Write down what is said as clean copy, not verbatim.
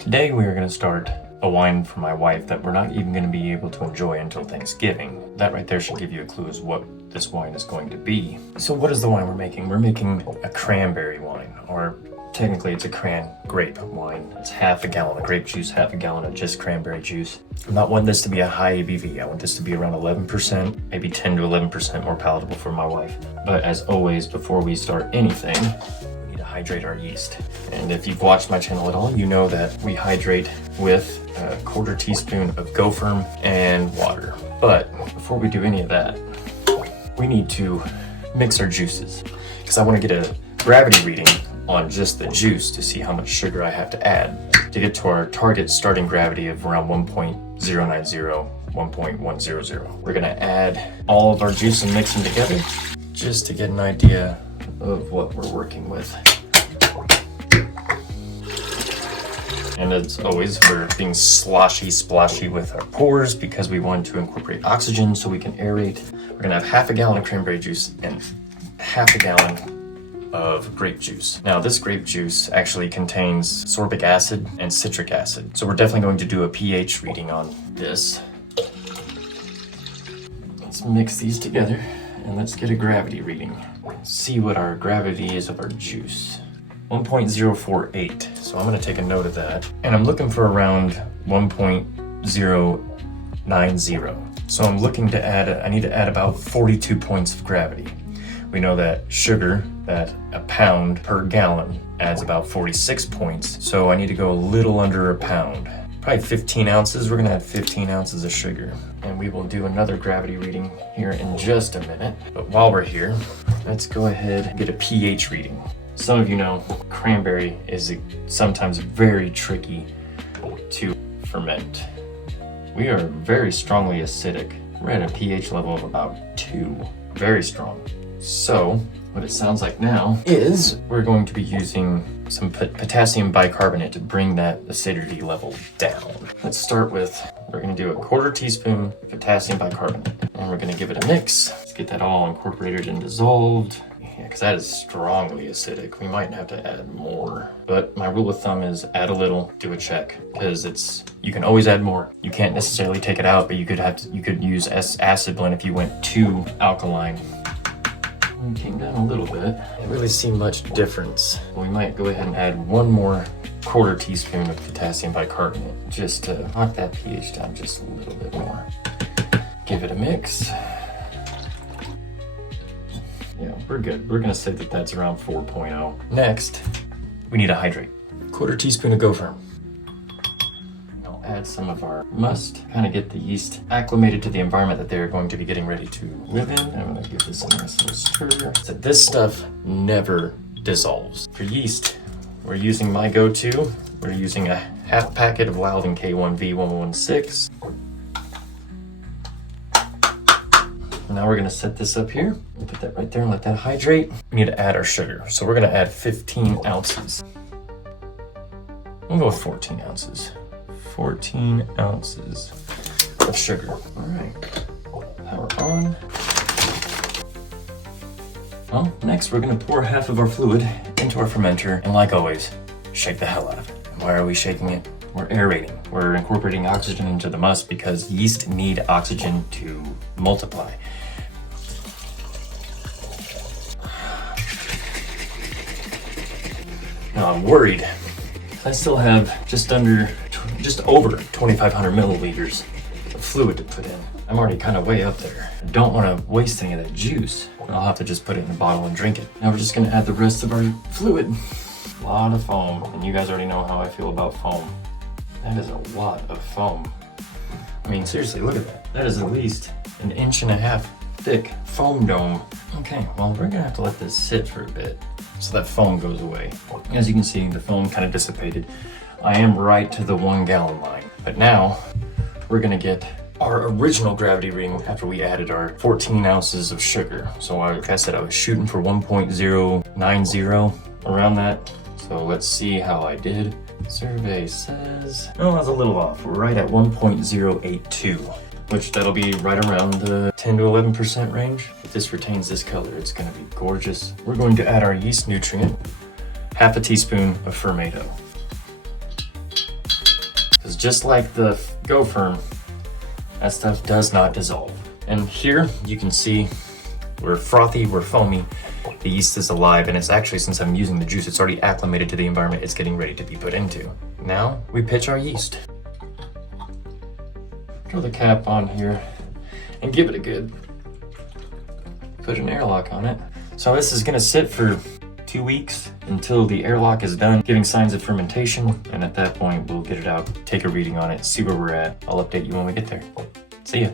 Today we are going to start a wine for my wife that we're not even going to be able to enjoy until Thanksgiving. That right there should give you a clue as what this wine is going to be. So what is the wine we're making? We're making a cranberry wine, or technically it's a cran-grape wine. It's half a gallon of grape juice, half a gallon of just cranberry juice. I not want this to be a high ABV. I want this to be around 11%, maybe 10 to 11% more palatable for my wife. But as always, before we start anything, we need to hydrate our yeast. And if you've watched my channel at all, you know that we hydrate with a 1/4 teaspoon of GoFerm and water. But before we do any of that, we need to mix our juices, because I want to get a gravity reading on just the juice to see how much sugar I have to add to get to our target starting gravity of around 1.090, 1.100. We're going to add all of our juice and mix them together just to get an idea of what we're working with. And as always, we're being sloshy, splashy with our pours because we want to incorporate oxygen so we can aerate. We're gonna have half a gallon of cranberry juice and half a gallon of grape juice. Now this grape juice actually contains sorbic acid and citric acid. So we're definitely going to do a pH reading on this. Let's mix these together and let's get a gravity reading. See what our gravity is of our juice. 1.048, so I'm going to take a note of that. And I'm looking for around 1.090. So I'm looking to add, I need to add about 42 points of gravity. We know that sugar, that a pound per gallon adds about 46 points. So I need to go a little under a pound. Probably 15 ounces, we're going to add 15 ounces of sugar. And we will do another gravity reading here in just a minute. But while we're here, let's go ahead and get a pH reading. Some of you know cranberry is sometimes very tricky to ferment. We are very strongly acidic. We're at a pH level of about 2, very strong. So what it sounds like now is we're going to be using some potassium bicarbonate to bring that acidity level down. Let's start with, we're going to do a 1/4 teaspoon potassium bicarbonate, and we're going to give it a mix. Let's get that all incorporated and dissolved. Yeah, because that is strongly acidic. We might have to add more. But my rule of thumb is add a little, do a check, because you can always add more. You can't necessarily take it out, but you could use acid blend if you went too alkaline. It came down a little bit. I didn't really see much difference. We might go ahead and add one more 1/4 teaspoon of potassium bicarbonate just to knock that pH down just a little bit more. Give it a mix. Yeah, we're good. We're gonna say that that's around 4.0. Next, we need to hydrate. 1/4 teaspoon of GoFerm. I'll add some of our must, kind of get the yeast acclimated to the environment that they're going to be getting ready to live in. I'm gonna give this a nice little stir. So this stuff never dissolves. For yeast, we're using my go-to. We're using a half packet of Lalvin K1V-1116. Now we're gonna set this up here. Put that right there and let that hydrate. We need to add our sugar. So we're gonna add 15 ounces. We'll go with 14 ounces. 14 ounces of sugar. All right, power on. Well, next we're gonna pour half of our fluid into our fermenter. And like always, shake the hell out of it. And why are we shaking it? We're aerating. We're incorporating oxygen into the must because yeast need oxygen to multiply. Now I'm worried. I still have just over 2,500 milliliters of fluid to put in. I'm already kind of way up there. I don't want to waste any of that juice. I'll have to just put it in a bottle and drink it. Now we're just going to add the rest of our fluid. A lot of foam, and you guys already know how I feel about foam. That is a lot of foam. I mean, seriously, look at that. That is at least 1.5 inches thick foam dome. Okay, well, we're gonna have to let this sit for a bit so that foam goes away. As you can see, the foam kind of dissipated. I am right to the 1 gallon line. But now, we're gonna get our original gravity reading after we added our 14 ounces of sugar. So like I said, I was shooting for 1.090, around that. So let's see how I did. Survey says, oh, I was a little off. We're right at 1.082, which that'll be right around the 10 to 11% range. If this retains this color, it's gonna be gorgeous. We're going to add our yeast nutrient, half a teaspoon of Fermentor. just like the GoFerm, that stuff does not dissolve. And here you can see we're frothy, we're foamy, the yeast is alive, and it's actually, since I'm using the juice, it's already acclimated to the environment it's getting ready to be put into. Now we pitch our yeast. Throw the cap on here and give it a good, put an airlock on it. So this is gonna sit for 2 weeks until the airlock is done, giving signs of fermentation, and at that point we'll get it out, take a reading on it, see where we're at. I'll update you when we get there. See ya.